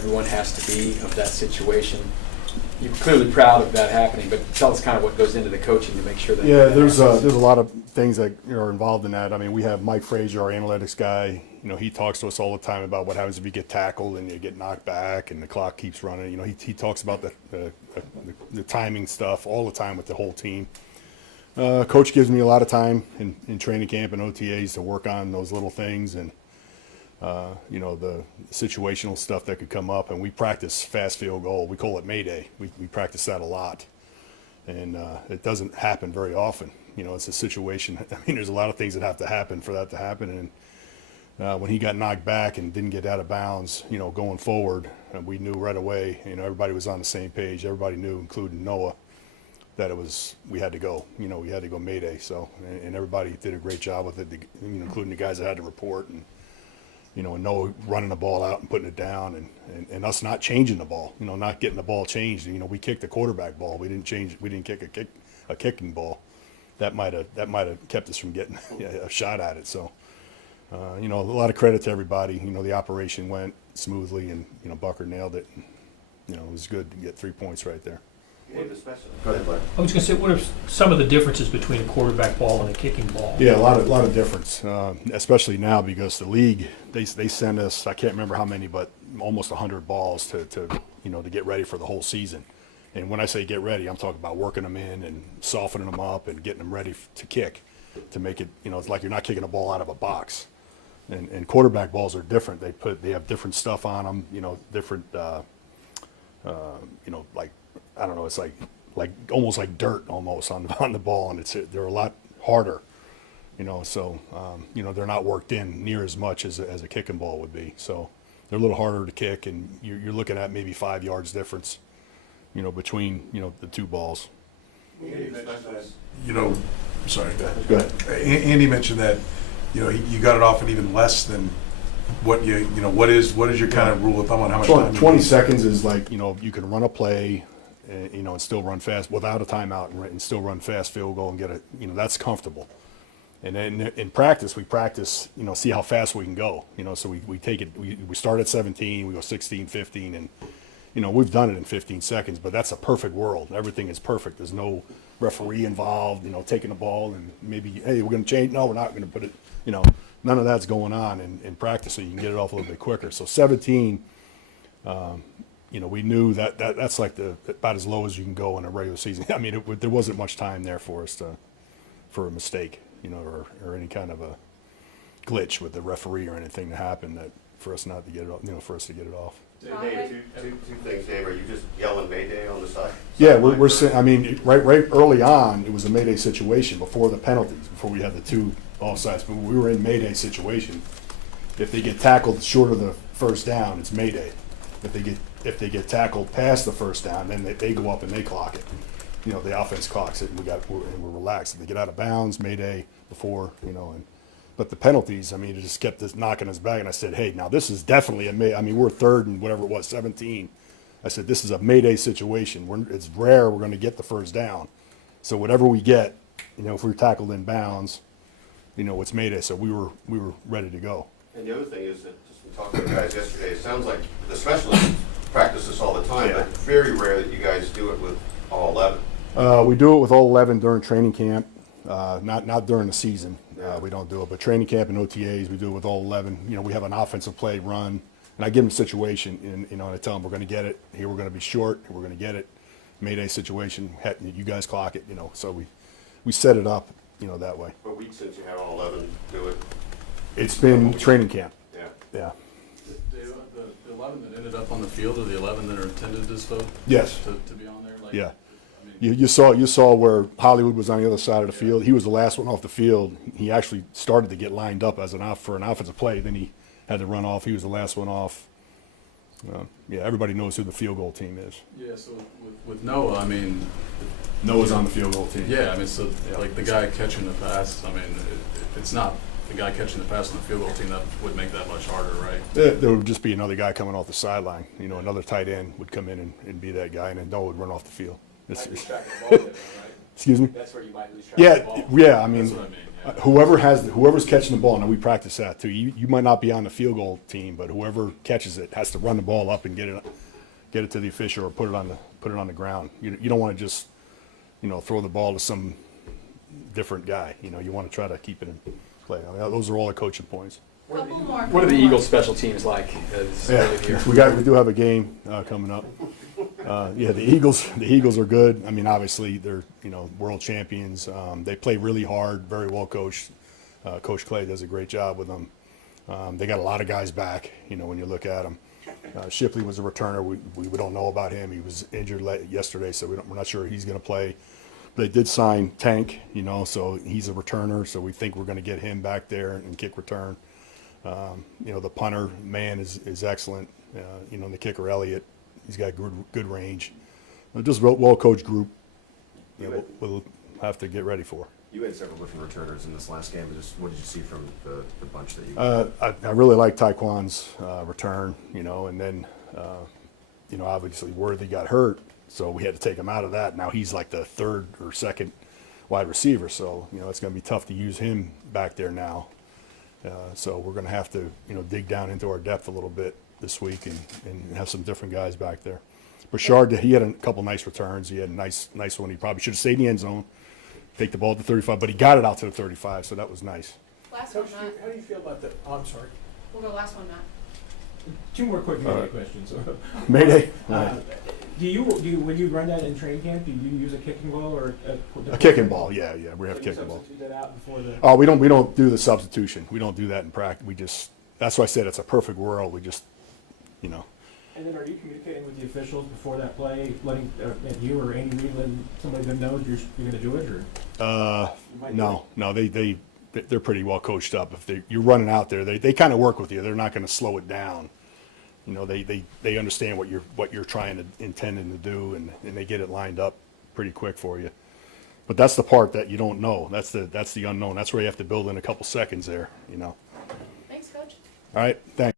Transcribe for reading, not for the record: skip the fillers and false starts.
everyone has to be of that situation. You're clearly proud of that happening, but tell us kind of what goes into the coaching to make sure that. Yeah, there's a lot of things that are involved in that. I mean, we have Mike Frazier, our analytics guy. You know, he talks to us all the time about what happens if you get tackled and you get knocked back and the clock keeps running. You know, he talks about the timing stuff all the time with the whole team. Coach gives me a lot of time in training camp and OTAs to work on those little things and, you know, the situational stuff that could come up. And we practice fast field goal. We call it Mayday. We practice that a lot. And it doesn't happen very often. You know, it's a situation. I mean, there's a lot of things that have to happen for that to happen. And when he got knocked back and didn't get out of bounds, you know, going forward, we knew right away, you know, everybody was on the same page. Everybody knew, including Noah, that we had to go. You know, we had to go Mayday. So, and everybody did a great job with it, including the guys that had to report and, you know, and Noah running the ball out and putting it down and us not changing the ball, you know, not getting the ball changed. You know, we kicked the quarterback ball. We didn't kick a kicking ball. That might have kept us from getting a shot at it. So, you know, a lot of credit to everybody. You know, the operation went smoothly and, you know, Bucker nailed it. And, you know, it was good to get 3 points right there. Go ahead, Blair. I was going to say, what are some of the differences between a quarterback ball and a kicking ball? Yeah, a lot of difference, especially now because the league they send us, I can't remember how many, but almost 100 balls to you know, to get ready for the whole season. And when I say get ready, I'm talking about working them in and softening them up and getting them ready to kick, to make it, you know, it's like you're not kicking a ball out of a box. And quarterback balls are different. They have different stuff on them, you know, different, you know, like, I don't know, it's like almost like dirt almost on the ball, and they're a lot harder, you know. So you know, they're not worked in near as much as a kicking ball would be. So they're a little harder to kick, and you're looking at maybe 5 yards difference, you know, between, you know, the two balls. You know, sorry. Go ahead. Andy mentioned that, you know, you got it off in even less than what you know. What is your kind of rule of thumb on how much time? 20 seconds is like, you know, you can run a play, you know, and still run fast without a timeout and still run fast field goal and get it, you know, that's comfortable. And then in practice, we practice, you know, see how fast we can go, you know, so we take it, we start at 17, we go 16, 15, and, you know, we've done it in 15 seconds, but that's a perfect world. Everything is perfect. There's no referee involved, you know, taking the ball and maybe, hey, we're going to change. No, we're not going to put it, you know, none of that's going on in practice, so you can get it off a little bit quicker. So 17, you know, we knew that's like about as low as you can go in a regular season. I mean, there wasn't much time there for us for a mistake, you know, or any kind of a glitch with the referee or anything to happen that for us not to get it off, you know, for us to get it off. Dave, two things, Dave. Are you just yelling Mayday on the side? Yeah, we're saying, I mean, right early on, it was a Mayday situation before the penalties, before we had the two offsides. But when we were in Mayday situation, if they get tackled short of the first down, it's Mayday. If they get tackled past the first down, then they go up and they clock it. You know, the offense clocks it, and we're relaxed. If they get out of bounds, Mayday before, you know. But the penalties, I mean, it just kept knocking us back. And I said, hey, now this is definitely a Mayday. I mean, we're third and whatever it was, 17. I said, this is a Mayday situation. It's rare we're going to get the first down. So whatever we get, you know, if we're tackled in bounds, you know, it's Mayday. So we were ready to go. And the other thing is that, just we talked to the guys yesterday, it sounds like the specialists practice this all the time, Yeah. but very rare that you guys do it with all 11. We do it with all 11 during training camp, not during the season. We don't do it, but training camp and OTAs, we do it with all 11. You know, we have an offensive play run, and I give them a situation, and, you know, and I tell them we're going to get it. Here we're going to be short, and we're going to get it. Mayday situation, you guys clock it, you know. So we set it up, you know, that way. For weeks since you had all 11 do it. It's been training camp. Yeah. Yeah. The 11 that ended up on the field are the 11 that are intended as vote? Yes. To be on there? Like, Yeah. I mean, You saw where Hollywood was on the other side of the field. He was the last one off the field. He actually started to get lined up as for an offensive play. Then he had to run off. He was the last one off. Yeah, everybody knows who the field goal team is. yeah, so with Noah, I mean, Noah's on the field goal team. yeah, I mean, so Yeah. like the guy catching the pass, I mean, it's not the guy catching the pass on the field goal team that would make that much harder, right? There would just be another guy coming off the sideline. You know, another tight end would come in and be that guy, and then Noah would run off the field. Excuse me? That's where you might lose track of the Yeah, ball. yeah, I mean, That's what I mean, yeah. whoever's catching the ball, now we practice that too. You might not be on the field goal team, but whoever catches it has to run the ball up and get it to the official or put it on the ground. You don't want to just, throw the ball to some different guy. You want to try to keep it in play. I mean, those are all the coaching points. Couple more. What are the Eagles' special teams like? Yeah, we do have a game coming up. Yeah, the Eagles are good. I mean, obviously they're world champions. They play really hard, very well coached. Coach Clay does a great job with them. They got a lot of guys back. When you look at them, Shipley was a returner. We don't know about him. He was injured yesterday, so we're not sure he's going to play. They did sign Tank, so he's a returner. So we think we're going to get him back there and kick return. The punter man is excellent. The kicker Elliott, he's got good range. Just well coached group. We'll have to get ready for. You had several different returners in this last game. Just what did you see from the bunch that you? I really like Taekwon's return. And then obviously Worthy got hurt, so we had to take him out of that. Now he's like the third or second wide receiver, so it's going to be tough to use him back there now. So we're going to have to, dig down into our depth a little bit this week and have some different guys back there. Bouchard, he had a couple nice returns. He had a nice one. He probably should have stayed in the end zone, take the ball to 35, but he got it out to the 35, so that was nice. Last one, Coach, Matt. how do you feel about the, oh, I'm sorry. We'll go last one, Matt. Two more quick Mayday questions. Mayday. Do you when you run that in training camp, do you use a kicking ball or A kicking ball, yeah, we have a kicking ball. Substitute that out before the. Oh, we don't do the substitution. We don't do that in practice. That's why I said it's a perfect world. We just, And then are you communicating with the officials before that play, letting you or Andy Reid letting somebody of them know you're going to do it, or? No, they're pretty well coached up. If you're running out there, they kind of work with you. They're not going to slow it down. They understand what you're intending to do, and they get it lined up pretty quick for you. But that's the part that you don't know. That's the unknown. That's where you have to build in a couple seconds there. Thanks, Coach. All right, thanks.